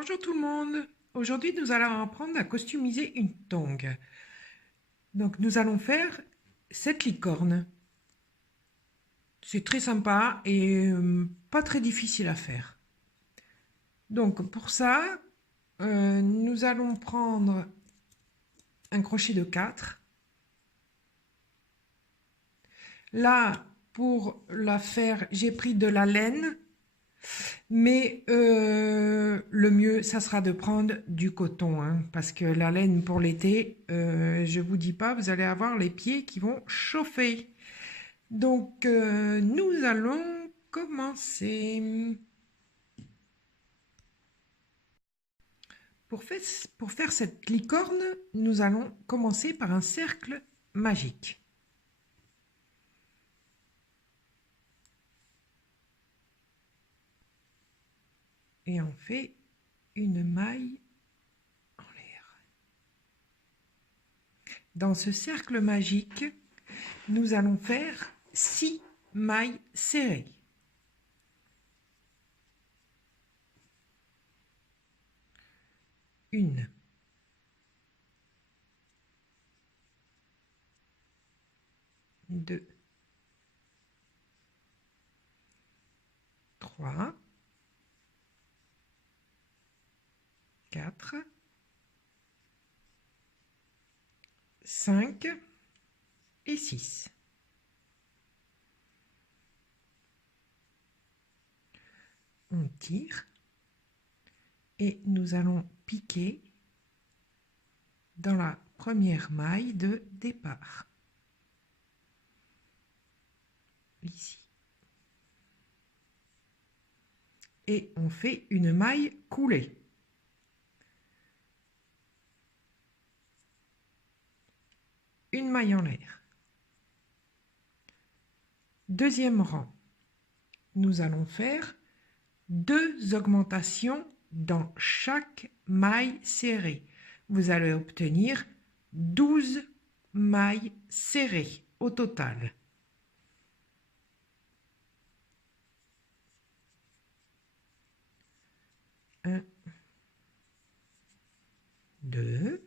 Bonjour tout le monde. Aujourd'hui, nous allons apprendre à customiser une tongue. Donc, nous allons faire cette licorne. C'est très sympa et pas très difficile à faire. Donc, pour ça, nous allons prendre un crochet de 4. Là, pour la faire, j'ai pris de la laine. Mais le mieux, ça sera de prendre du coton, hein, parce que la laine pour l'été, je vous dis pas, vous allez avoir les pieds qui vont chauffer. Donc, nous allons commencer. Pour faire cette licorne, nous allons commencer par un cercle magique. Et on fait une maille en l'air. Dans ce cercle magique, nous allons faire 6 mailles serrées. Une, deux, trois, quatre, 5 et 6. On tire et nous allons piquer dans la première maille de départ. Ici. Et on fait une maille coulée. Une maille en l'air. Deuxième rang. Nous allons faire 2 augmentations dans chaque maille serrée. Vous allez obtenir 12 mailles serrées au total. 1, 2,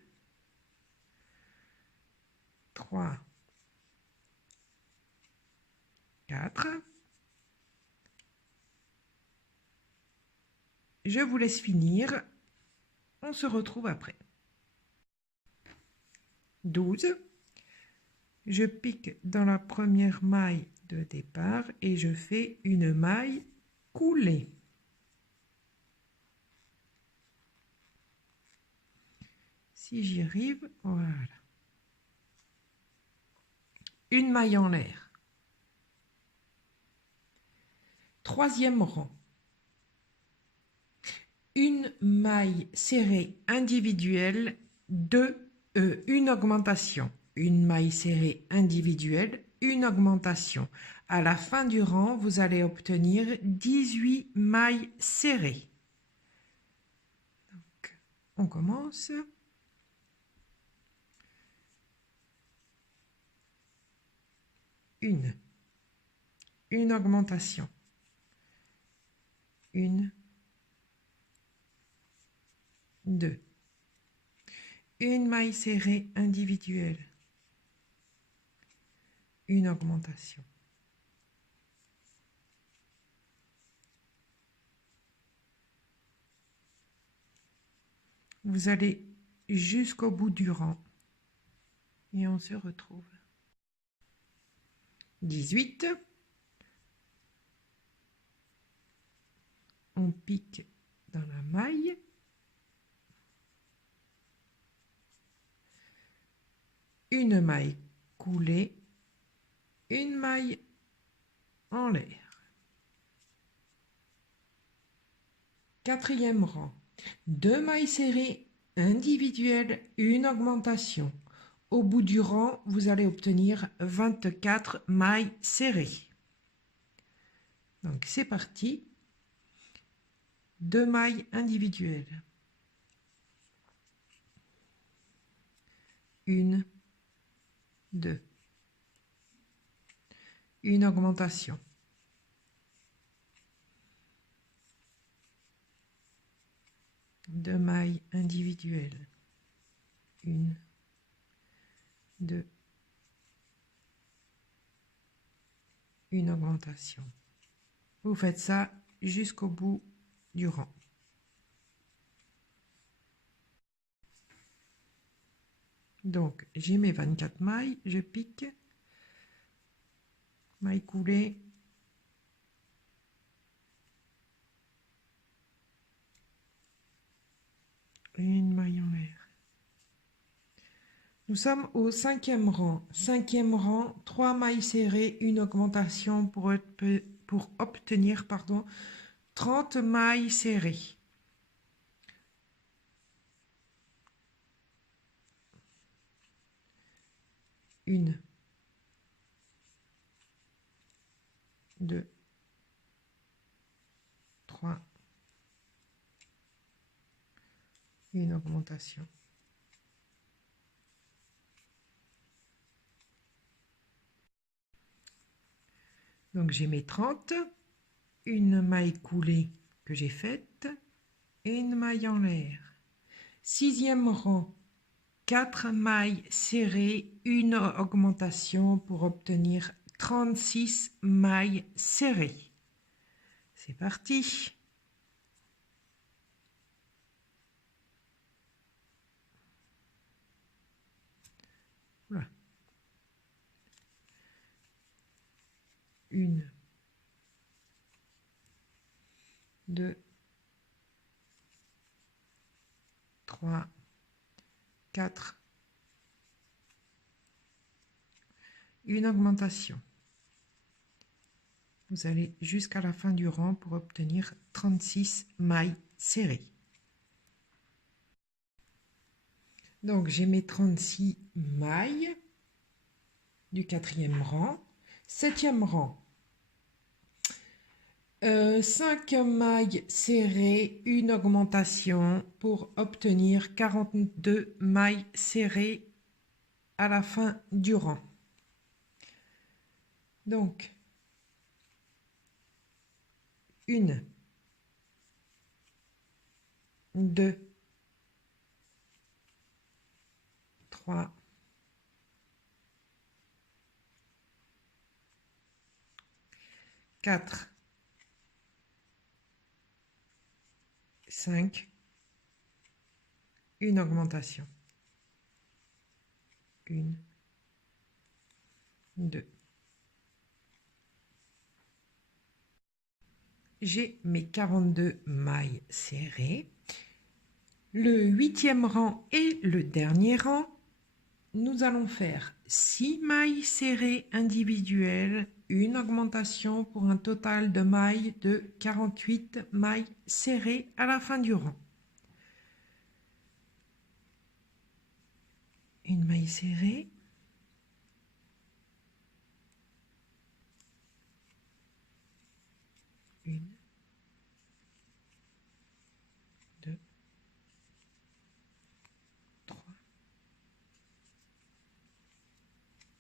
3, 4. Je vous laisse finir. On se retrouve après. 12. Je pique dans la première maille de départ et je fais une maille coulée. Si j'y arrive, voilà. Une maille en l'air. Troisième rang. Une maille serrée individuelle, une augmentation. Une maille serrée individuelle, une augmentation. À la fin du rang, vous allez obtenir 18 mailles serrées. Donc, on commence. Une augmentation. Une, 2. Une maille serrée individuelle. Une augmentation. Vous allez jusqu'au bout du rang et on se retrouve. 18. On pique dans la maille. Une maille coulée, une maille en l'air. Quatrième rang. 2 mailles serrées individuelles, une augmentation. Au bout du rang, vous allez obtenir 24 mailles serrées. Donc c'est parti. 2 mailles individuelles. Une, 2. Une augmentation. 2 mailles individuelles, 1, 2, une augmentation. Vous faites ça jusqu'au bout du rang. Donc, j'ai mes 24 mailles, je pique, maille coulée, une maille en l'air. Nous sommes au 5e rang. 5e rang, 3 mailles serrées, une augmentation pour obtenir 30 mailles serrées. Une, 2, 3, une augmentation. Donc j'ai mes 30, une maille coulée que j'ai faite et une maille en l'air. 6e rang, 4 mailles serrées, une augmentation pour obtenir 36 mailles serrées. C'est parti. Voilà. 1, 2, 3, 4, une augmentation. Vous allez jusqu'à la fin du rang pour obtenir 36 mailles serrées. Donc j'ai mes 36 mailles du 4e rang. 7e rang, 5 mailles serrées, une augmentation pour obtenir 42 mailles serrées à la fin du rang. Donc, 1, 2, 3, 4, 5, une augmentation. 1, 2. J'ai mes 42 mailles serrées. Le 8e rang et le dernier rang, nous allons faire 6 mailles serrées individuelles, une augmentation pour un total de mailles de 48 mailles serrées à la fin du rang. Une maille serrée. Une. 2. 3.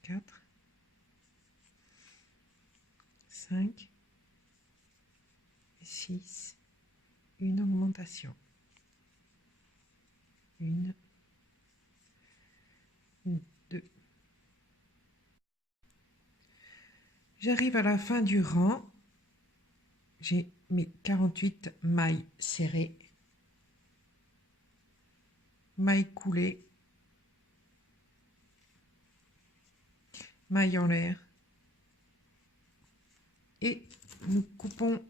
4. 5. 6. Une augmentation. 1. 2. J'arrive à la fin du rang. J'ai mes 48 mailles serrées, mailles coulées, mailles en l'air, et nous coupons,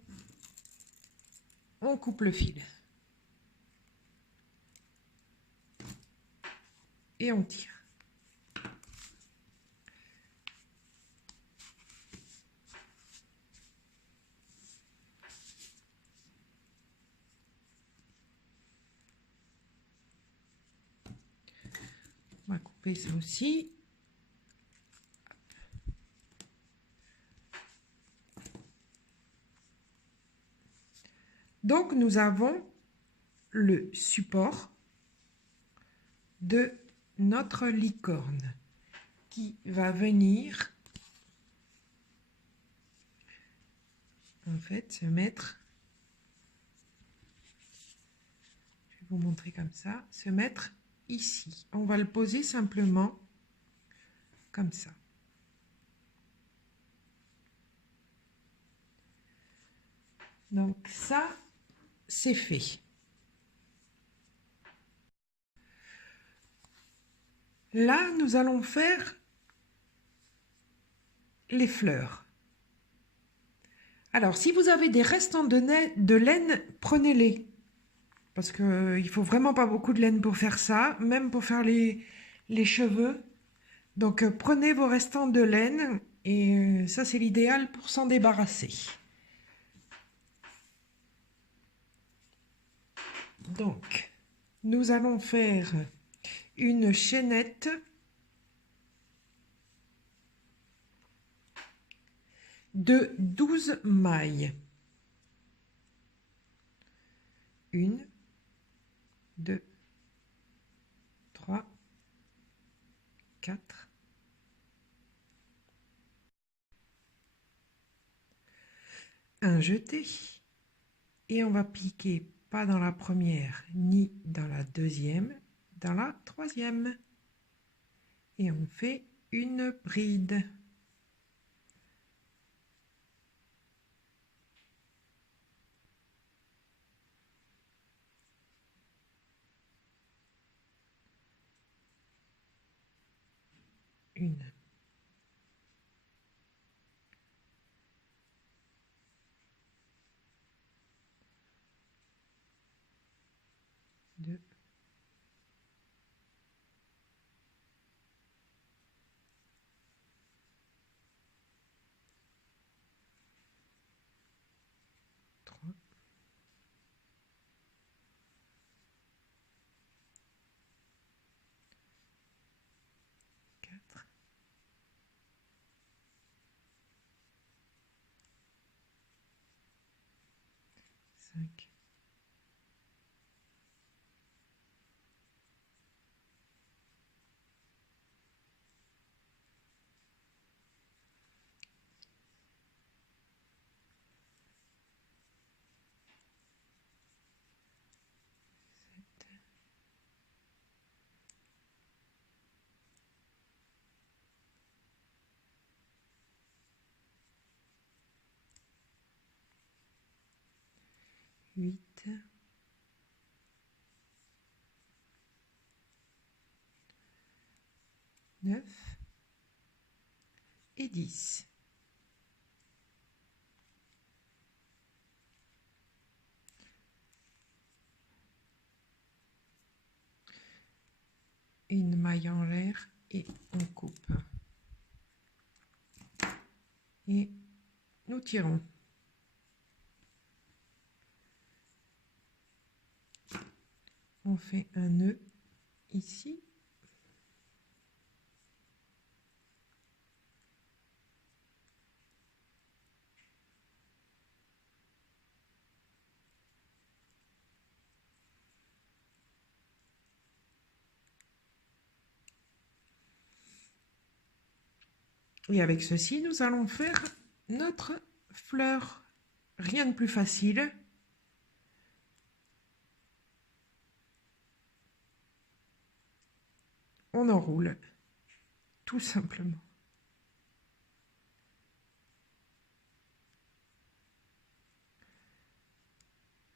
on coupe le fil et on tire. On va couper ça aussi. Donc, nous avons le support de notre licorne qui va venir en fait se mettre. Je vais vous montrer comme ça, se mettre ici. On va le poser simplement comme ça. Donc ça, c'est fait. Là, nous allons faire les fleurs. Alors, si vous avez des restants de laine, prenez-les. Parce qu'il ne faut vraiment pas beaucoup de laine pour faire ça, même pour faire les cheveux. Donc, prenez vos restants de laine et ça, c'est l'idéal pour s'en débarrasser. Donc, nous allons faire une chaînette de 12 mailles. 1, 2, 3, 4, 1 jeté. Et on va piquer pas dans la première ni dans la deuxième, dans la troisième. Et on fait une bride. Une. Deux. Trois. 4. 5. 8, 9 et 10. Une maille en l'air et on coupe. Et nous tirons. On fait un nœud ici. Et avec ceci, nous allons faire notre fleur. Rien de plus facile. On enroule, tout simplement.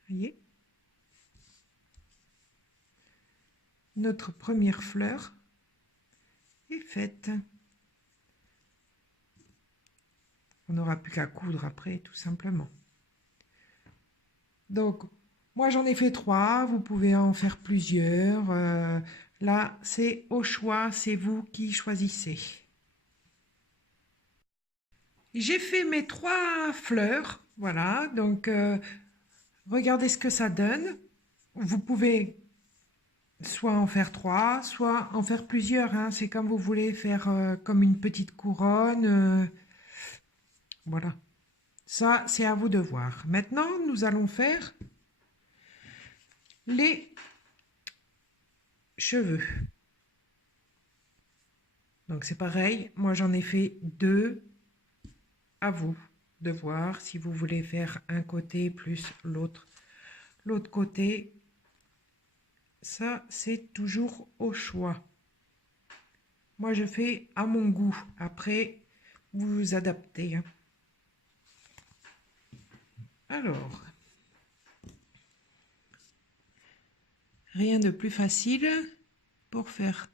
Voyez? Notre première fleur est faite. On n'aura plus qu'à coudre après, tout simplement. Donc, moi j'en ai fait 3, vous pouvez en faire plusieurs. Là, c'est au choix, c'est vous qui choisissez. J'ai fait mes 3 fleurs, voilà, donc regardez ce que ça donne. Vous pouvez soit en faire 3, soit en faire plusieurs, hein. C'est comme vous voulez faire comme une petite couronne. Voilà. Ça, c'est à vous de voir. Maintenant, nous allons faire les cheveux. Donc, c'est pareil. Moi, j'en ai fait 2. À vous de voir si vous voulez faire un côté plus l'autre côté. Ça, c'est toujours au choix. Moi, je fais à mon goût. Après, vous vous adaptez, hein. Alors, rien de plus facile pour faire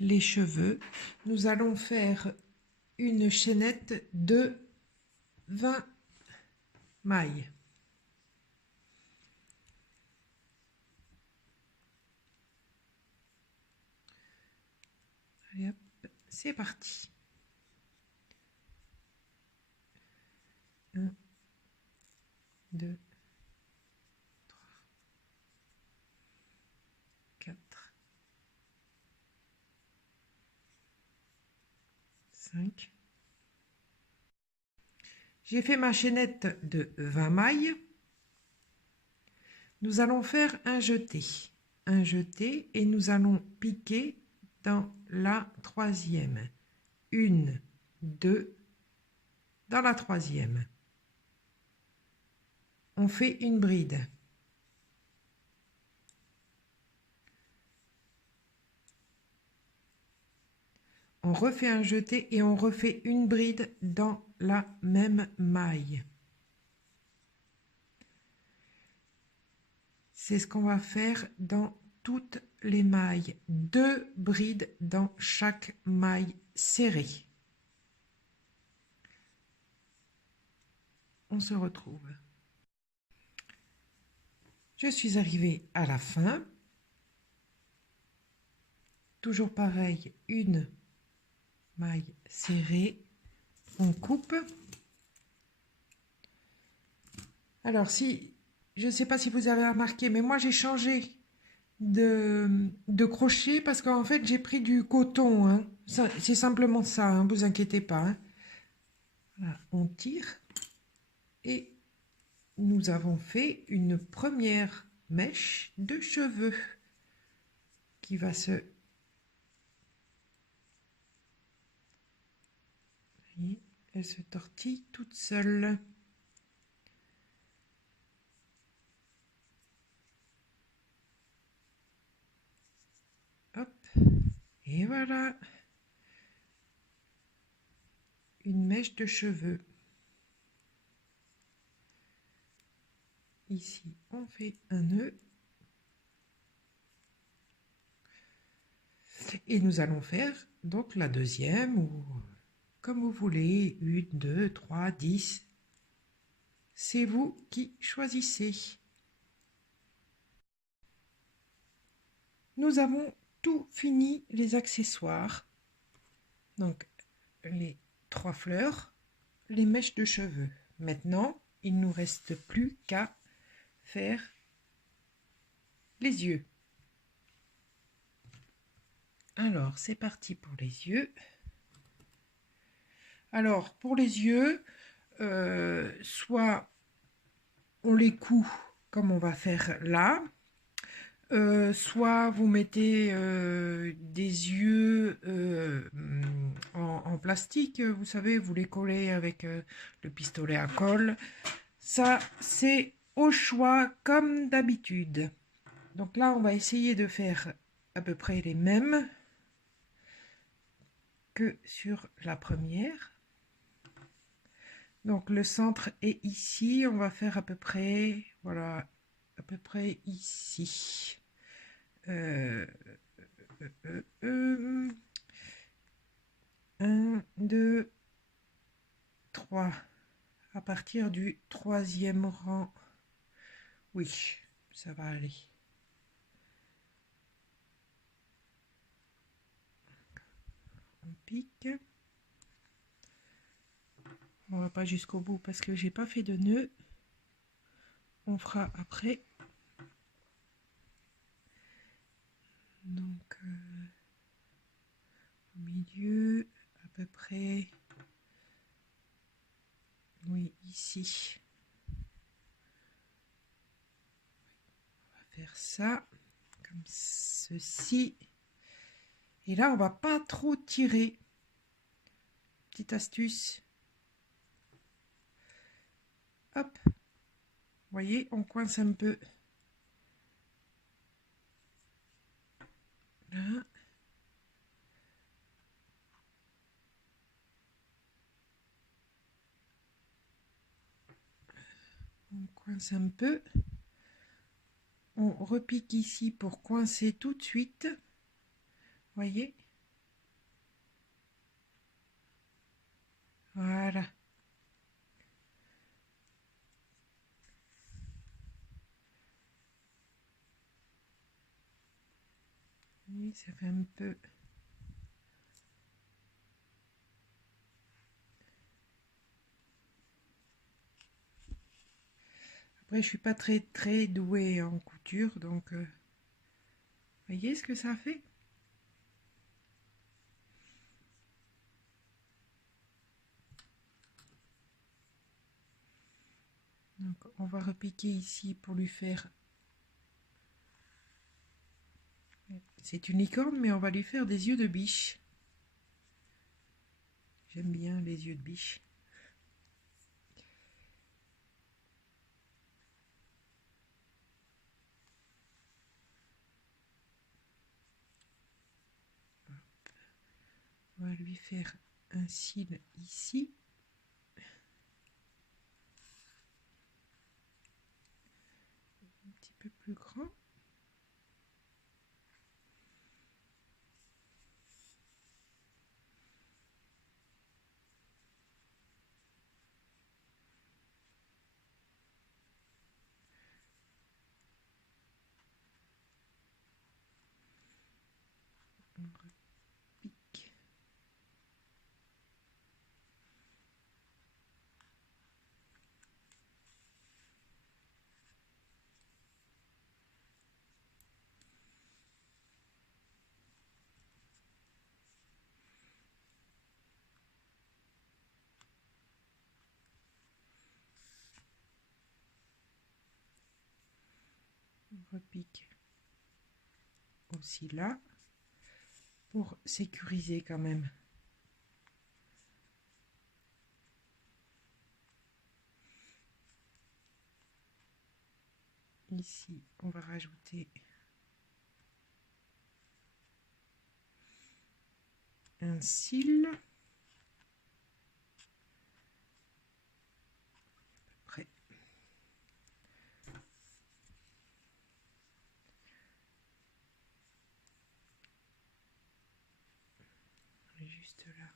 les cheveux. Nous allons faire une chaînette de 20 mailles. Allez, hop, c'est parti. 1, 2, 3, 4, 5. J'ai fait ma chaînette de 20 mailles. Nous allons faire un jeté. Un jeté et nous allons piquer dans la troisième. 1, 2, dans la troisième. On fait une bride. On refait un jeté et on refait une bride dans la même maille. C'est ce qu'on va faire dans toutes les mailles. 2 brides dans chaque maille serrée. On se retrouve. Je suis arrivée à la fin. Toujours pareil, une maille serrée. On coupe. Alors si, je ne sais pas si vous avez remarqué, mais moi j'ai changé de crochet parce qu'en fait j'ai pris du coton, hein. C'est simplement ça, hein, vous inquiétez pas, hein. Voilà, on tire et nous avons fait une première mèche de cheveux qui va se... Vous voyez, elle se tortille toute seule. Hop, et voilà, une mèche de cheveux. Ici, on fait un nœud. Et nous allons faire donc la deuxième, ou comme vous voulez, 1, 2, 3, 10. C'est vous qui choisissez. Nous avons tout fini les accessoires. Donc, les 3 fleurs, les mèches de cheveux. Maintenant, il ne nous reste plus qu'à faire les yeux. Alors, c'est parti pour les yeux. Alors, pour les yeux, soit on les coud comme on va faire là, soit vous mettez des yeux en plastique, vous savez, vous les collez avec le pistolet à colle. Ça, c'est au choix comme d'habitude. Donc là, on va essayer de faire à peu près les mêmes que sur la première. Donc le centre est ici, on va faire à peu près, voilà, à peu près ici. 1, 2, 3. À partir du 3e rang. Oui, ça va aller. On pique. On va pas jusqu'au bout parce que j'ai pas fait de nœud. On fera après. Donc au milieu, à peu près. Oui, ici. On va faire ça comme ceci. Et là, on va pas trop tirer. Petite astuce. Hop. Vous voyez, on coince un peu. On coince un peu. On repique ici pour coincer tout de suite. Voyez? Voilà. Et ça fait un peu. Après, je suis pas très douée en couture, donc voyez ce que ça fait? Donc, on va repiquer ici pour lui faire. C'est une licorne, mais on va lui faire des yeux de biche. J'aime bien les yeux de biche. On va lui faire un cil ici. Un petit peu plus grand. On repique. On repique aussi là pour sécuriser quand même. Ici, on va rajouter un cil. Près. Juste là.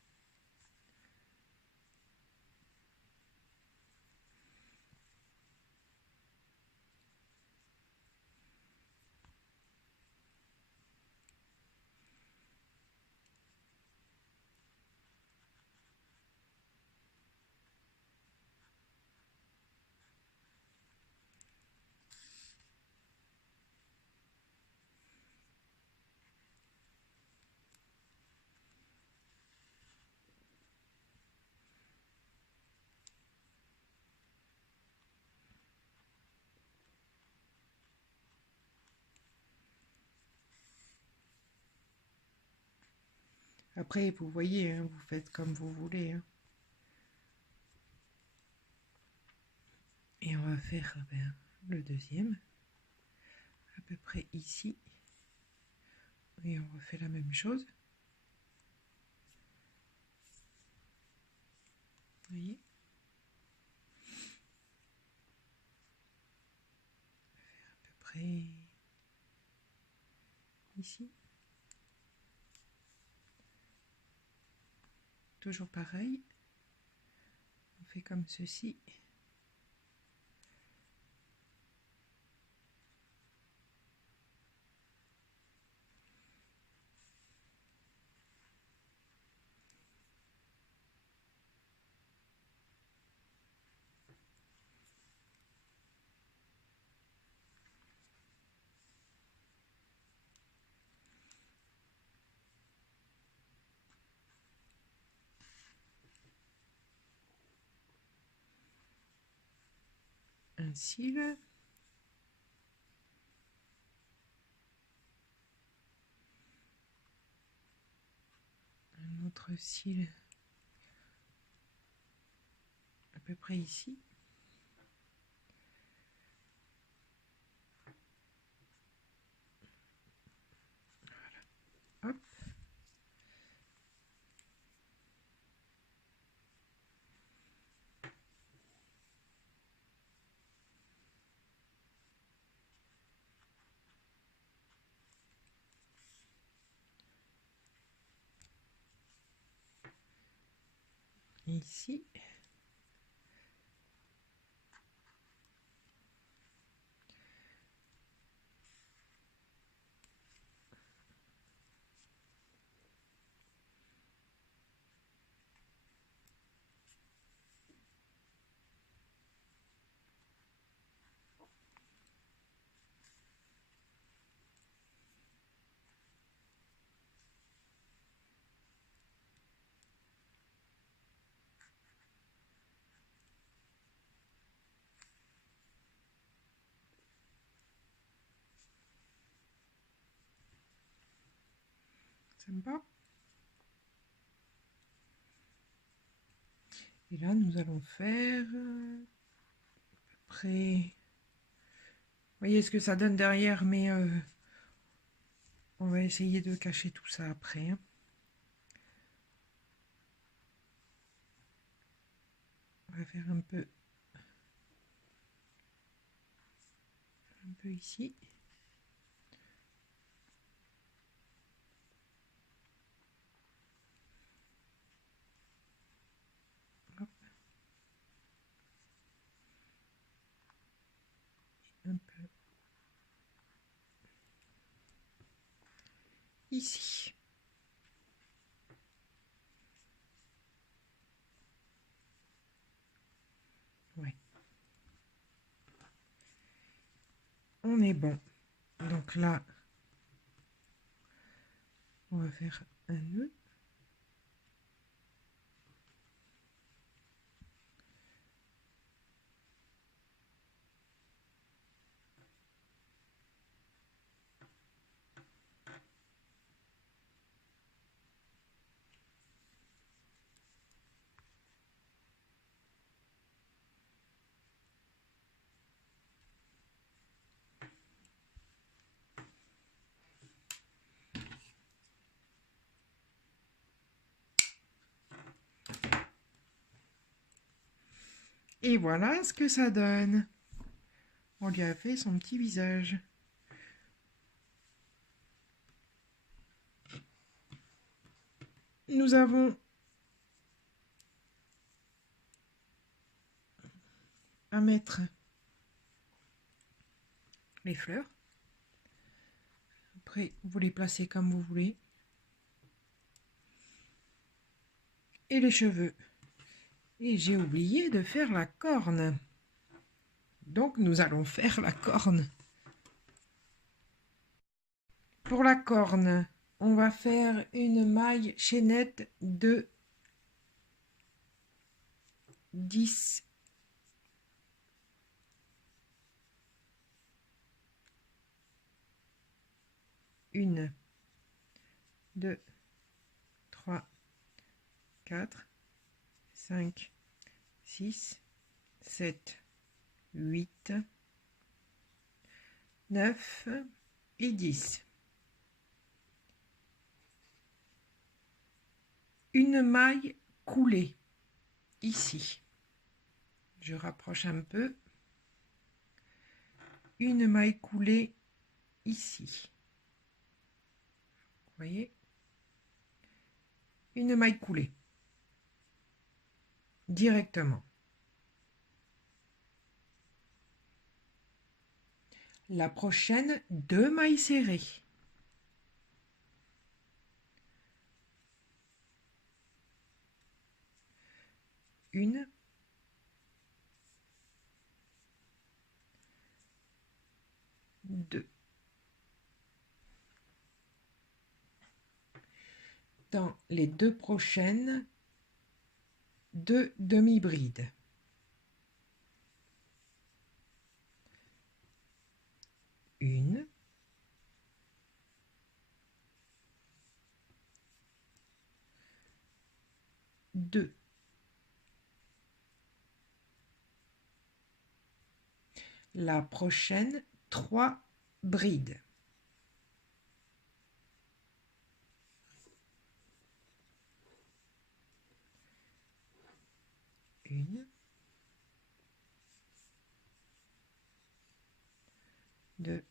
Après, vous voyez, hein, vous faites comme vous voulez. Hein. Et on va faire le deuxième, à peu près ici. Et on refait la même chose. Vous voyez? À peu près ici. Toujours pareil. On fait comme ceci. Un cil. Un autre cil. À peu près ici. Voilà. Hop. ici. Sympa. Et là, nous allons faire près. Vous voyez ce que ça donne derrière, mais on va essayer de cacher tout ça après. Hein. On va faire un peu ici. Hop. Un peu ici. Ouais. On est bon. Donc là, on va faire un nœud. Et voilà ce que ça donne. On lui a fait son petit visage. Nous avons à mettre les fleurs. Après, vous les placez comme vous voulez. Et les cheveux. Et j'ai oublié de faire la corne. Donc, nous allons faire la corne. Pour la corne, on va faire une maille chaînette de 10. Une, 2, 3, 4, 5, 6, 7, 8, 9 et 10. Une maille coulée ici. Je rapproche un peu. Une maille coulée ici. Vous voyez? Une maille coulée. Directement. La prochaine, 2 mailles serrées. Une. Deux. Dans les deux prochaines, 2 demi-brides. Une. Deux. La prochaine, 3 brides. Une. Deux.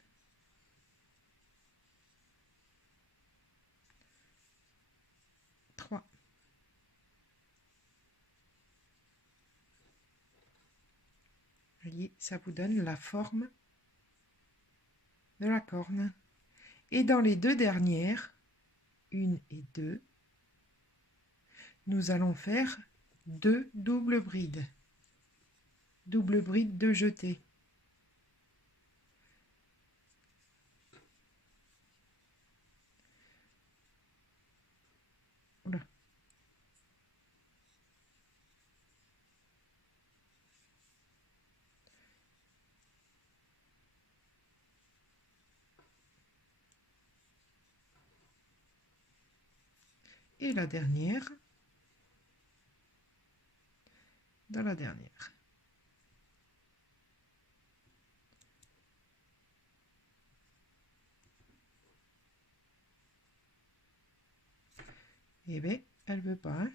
Trois. voyez, ça vous donne la forme de la corne. Et dans les deux dernières, 1 et 2, nous allons faire 2 doubles brides. Double bride de jeté. Oula. Et la dernière, dans la dernière. Eh bien, elle veut pas, hein.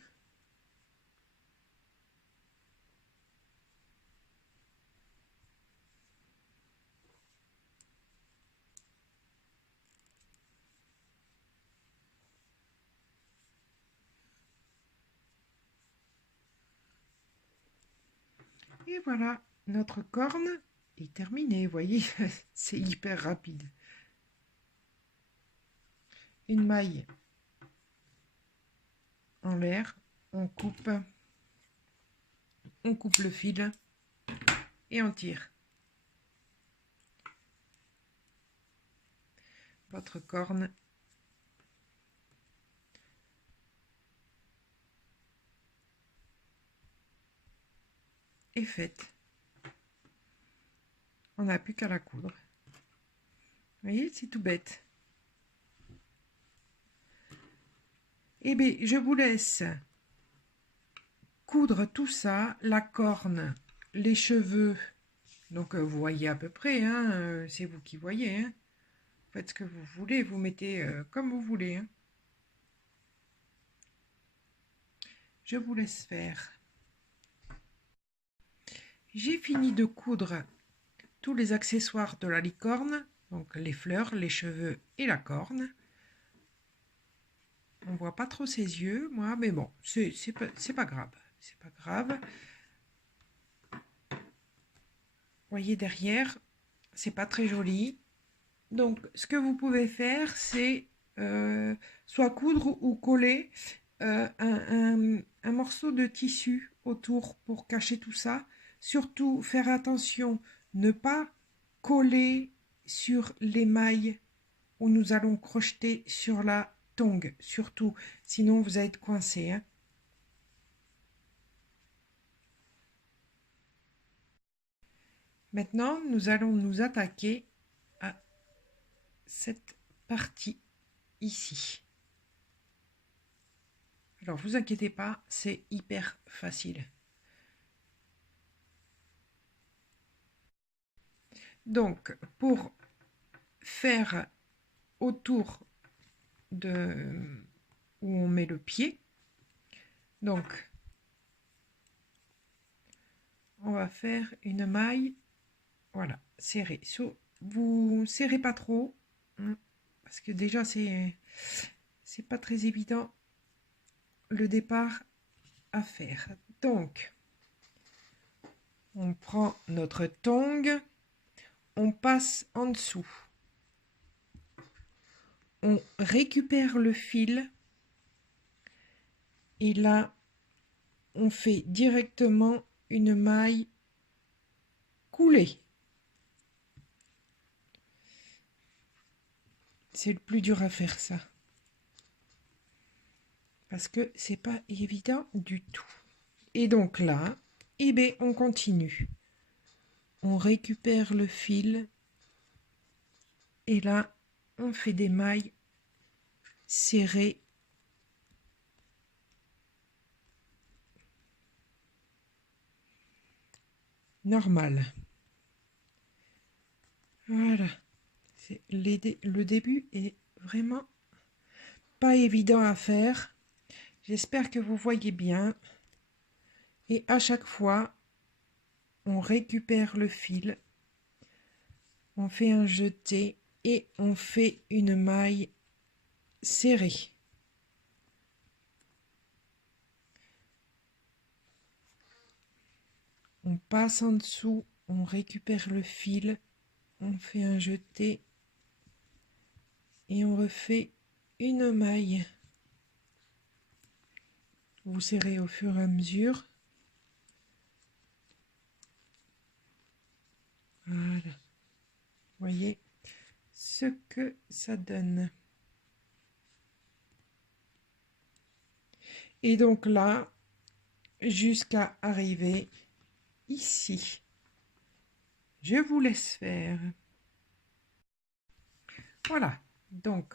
Et voilà, notre corne est terminée. Vous voyez, c'est hyper rapide. Une maille en l'air, on coupe le fil et on tire. Votre corne est faite. On n'a plus qu'à la coudre. Vous voyez, c'est tout bête. Eh bien, je vous laisse coudre tout ça, la corne, les cheveux. Donc, vous voyez à peu près, hein, c'est vous qui voyez. Hein. Faites ce que vous voulez, vous mettez comme vous voulez. Hein. Je vous laisse faire. J'ai fini de coudre tous les accessoires de la licorne, donc les fleurs, les cheveux et la corne. On voit pas trop ses yeux, moi, mais bon, c'est pas grave. C'est pas grave. Voyez derrière, c'est pas très joli. Donc, ce que vous pouvez faire, c'est soit coudre ou coller un morceau de tissu autour pour cacher tout ça. Surtout, faire attention, ne pas coller sur les mailles où nous allons crocheter sur la tongue, surtout, sinon vous allez être coincé. Hein. Maintenant, nous allons nous attaquer à cette partie ici. Alors, vous inquiétez pas, c'est hyper facile. Donc, pour faire autour de où on met le pied, donc, on va faire une maille, voilà, serrée. Vous serrez pas trop, hein, parce que déjà, c'est pas très évident le départ à faire. Donc, on prend notre tongue, on passe en dessous. On récupère le fil et là, on fait directement une maille coulée. C'est le plus dur à faire ça. Parce que c'est pas évident du tout. Et donc là, eh bien, on continue. On récupère le fil et là, on fait des mailles serrées. Normales. Voilà. Le début est vraiment pas évident à faire. J'espère que vous voyez bien. Et à chaque fois, on récupère le fil, on fait un jeté et on fait une maille serrée. On passe en dessous on récupère le fil, on fait un jeté et on refait une maille. Vous serrez au fur et à mesure. Voilà. Voyez ce que ça donne. Et donc là, jusqu'à arriver ici. Je vous laisse faire. Voilà, donc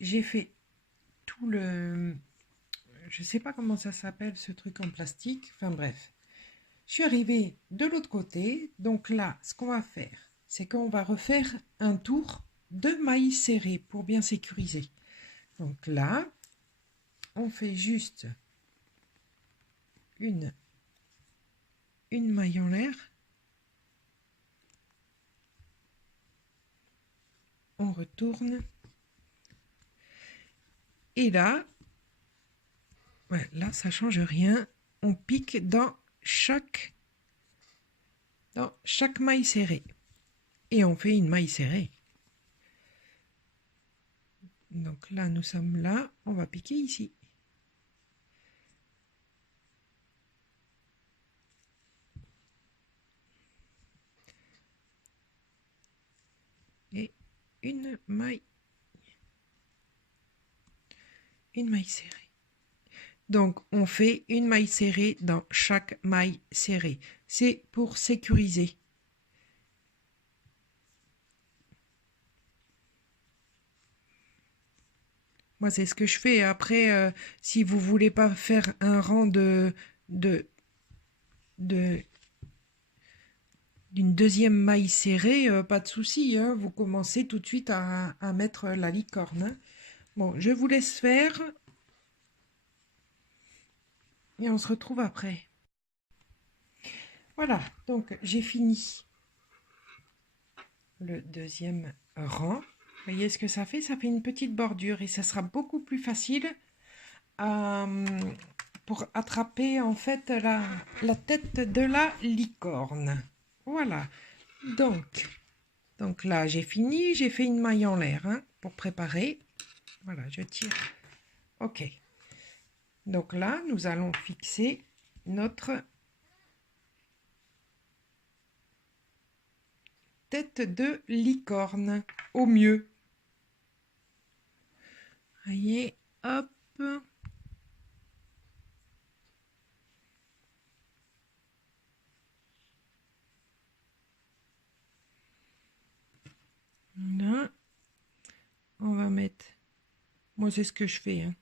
j'ai fait tout le... Je sais pas comment ça s'appelle ce truc en plastique, enfin bref. Je suis arrivée de l'autre côté, donc là, ce qu'on va faire, c'est qu'on va refaire un tour de mailles serrées pour bien sécuriser. Donc là, on fait juste une maille en l'air. On retourne. Et là, ouais, là, ça change rien. On pique dans chaque maille serrée. Et on fait une maille serrée. Donc là, nous sommes là. On va piquer ici. Et une maille serrée. Donc, on fait une maille serrée dans chaque maille serrée. C'est pour sécuriser. Moi, c'est ce que je fais. Après, si vous voulez pas faire un rang d'une deuxième maille serrée, pas de souci. Hein, vous commencez tout de suite à mettre la licorne. Hein. Bon, je vous laisse faire. Et on se retrouve après. Voilà, donc j'ai fini le deuxième rang. Vous voyez ce que ça fait? Ça fait une petite bordure et ça sera beaucoup plus facile pour attraper en fait la tête de la licorne. Voilà, donc là j'ai fini, j'ai fait une maille en l'air hein, pour préparer. Voilà, je tire. Ok. Donc là, nous allons fixer notre tête de licorne au mieux. Voyez, hop. Là, on va mettre... Moi, c'est ce que je fais. Hein.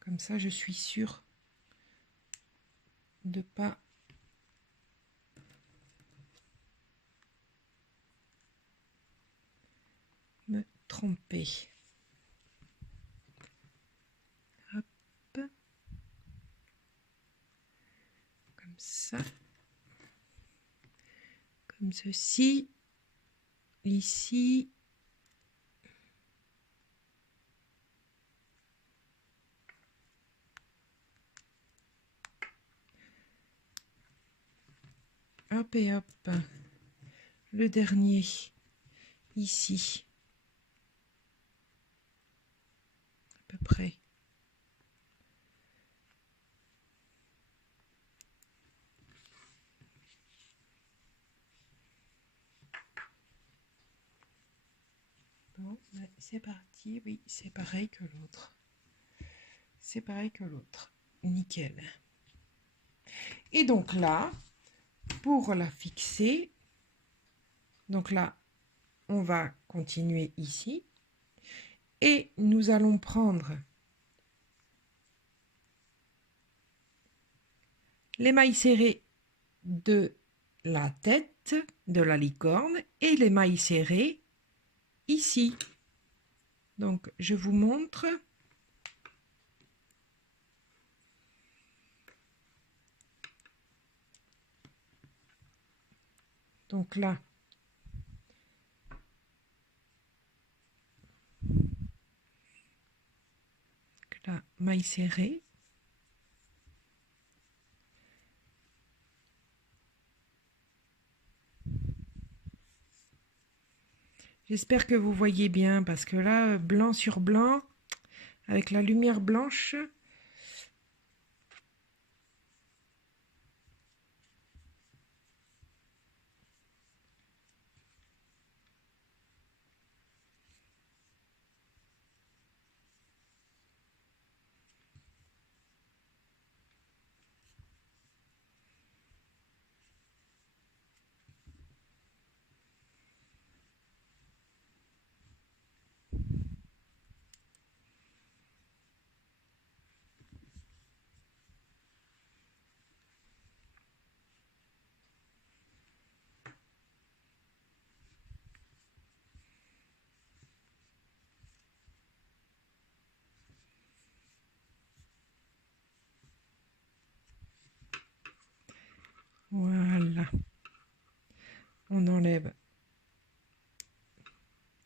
Comme ça, je suis sûre de pas me tromper. Hop. Comme ça. Comme ceci. Ici. Hop et hop. Le dernier. Ici. À peu près. Bon, c'est parti. Oui, c'est pareil que l'autre. C'est pareil que l'autre. Nickel. Et donc là, pour la fixer, donc là, on va continuer ici. Et nous allons prendre les mailles serrées de la tête de la licorne et les mailles serrées ici. Donc, je vous montre. Donc là, la maille serrée. J'espère que vous voyez bien parce que là, blanc sur blanc, avec la lumière blanche, voilà. On enlève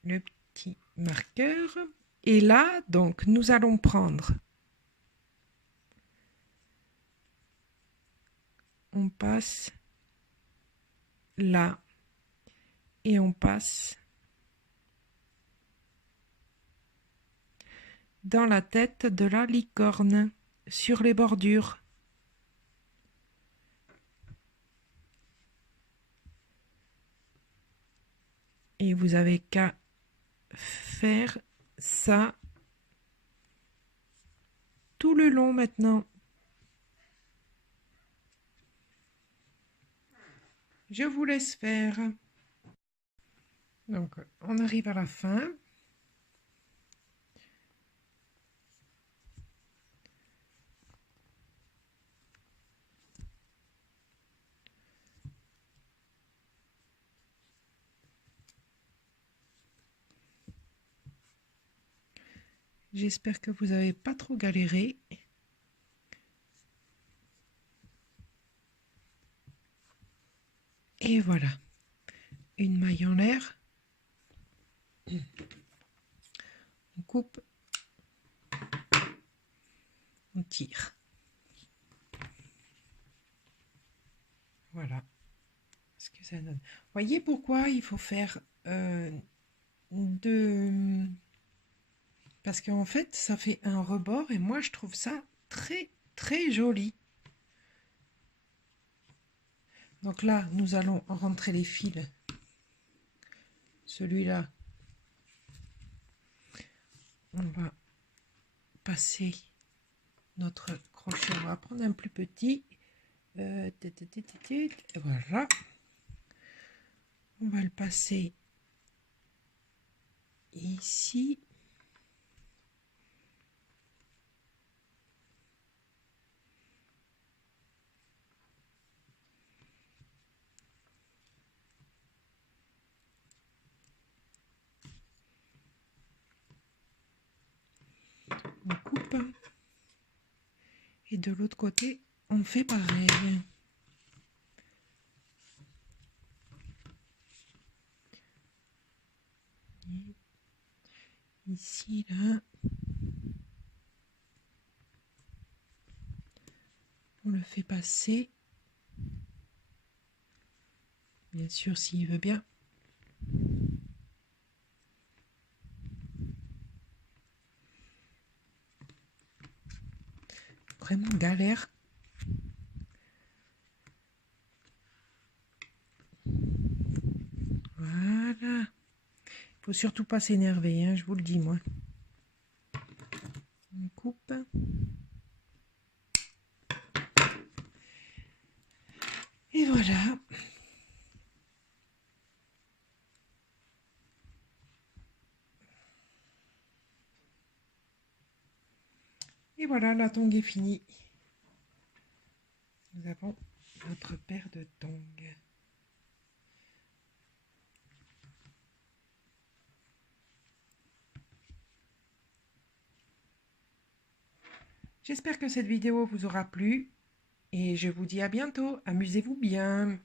le petit marqueur. Et là, donc, nous allons prendre, on passe là et on passe dans la tête de la licorne, sur les bordures. Et vous avez qu'à faire ça tout le long maintenant. Je vous laisse faire. Donc, on arrive à la fin. J'espère que vous n'avez pas trop galéré. Et voilà, une maille en l'air. On coupe, on tire. Voilà ce que ça donne. Voyez pourquoi il faut faire deux... Parce qu'en fait, ça fait un rebord et moi, je trouve ça très, très joli. Donc là, nous allons rentrer les fils. Celui-là, on va passer notre crochet. On va prendre un plus petit. Voilà. On va le passer ici. On coupe. Et de l'autre côté, on fait pareil. Ici, là. On le fait passer. Bien sûr, s'il veut bien. Vraiment galère. Voilà. Il faut surtout pas s'énerver, hein, je vous le dis, moi. On coupe. Et voilà. Et voilà, la tongue est finie. Nous avons notre paire de tongs. J'espère que cette vidéo vous aura plu et je vous dis à bientôt. Amusez-vous bien.